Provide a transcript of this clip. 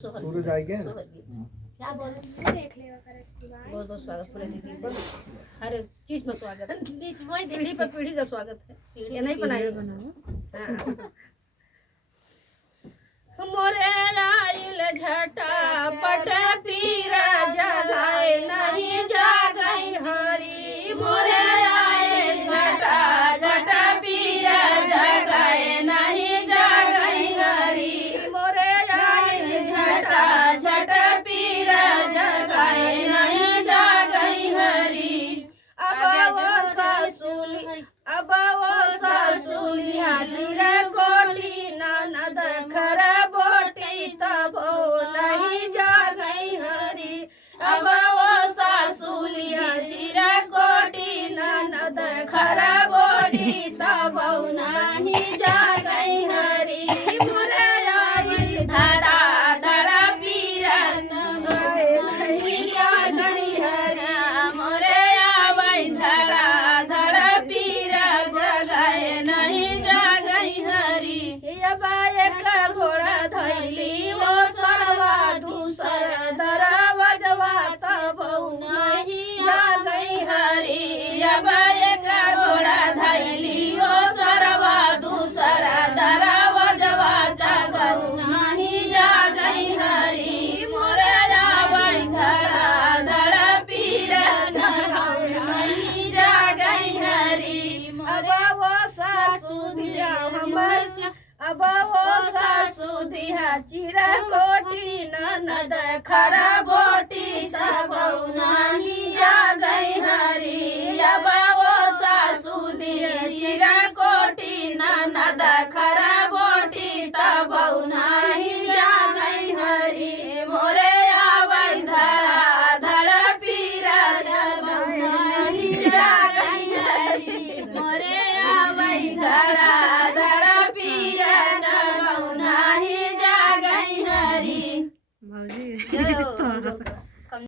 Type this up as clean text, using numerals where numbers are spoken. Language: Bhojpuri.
सूरज आ गया क्या बोलूं बहुत बहुत स्वागत पूरे दीदी हर चीज में स्वागत है बीच में पीढ़ी पर पीढ़ी का स्वागत है ये नहीं बनाया मोरे आइल झटा पट पीर जगाए नहीं जागई हरी मोरे आइल झटा झटा पीर जगाए नहीं जागई हरी मोरे आइल झटा झटा पीर जगाए नहीं जागई हरी अब वो सासुलिया जिरे कोटी ननद खर बोटी तब नहीं जागई हरी अब वो सासुलिया जिरे कोटी ननद खर बोटी तब नहीं जागई हरी मोरे आई धरा धरा पीर नहीं जागई हरी मोरे आई धरा धरा पीर जगाए नहीं जागई हरी अब एक घोड़ा धैली वो सरवा दूसर धरा बजवा तब नहीं जागई हरी अब एक घोड़ा धैली वो सरवा दूसर धरा बजवा जागऊ नहीं जागई हरी मोरे आवाई धरा धरा पीर जगाऊ नहीं जागई हरी अब वो सासु दिया हमर अब वो सासु दिया चिरा कोटी ननद खरा बोटी तब नहीं जागई हरी अब वो सासु दिया चिरा कोटी ननद खरा बोटी तब नहीं जागई हरी मोरे आवाई धरा धरा पीर नहीं जागई हरी मोरे आवाई धरा धरा पीर नहीं जागई हरी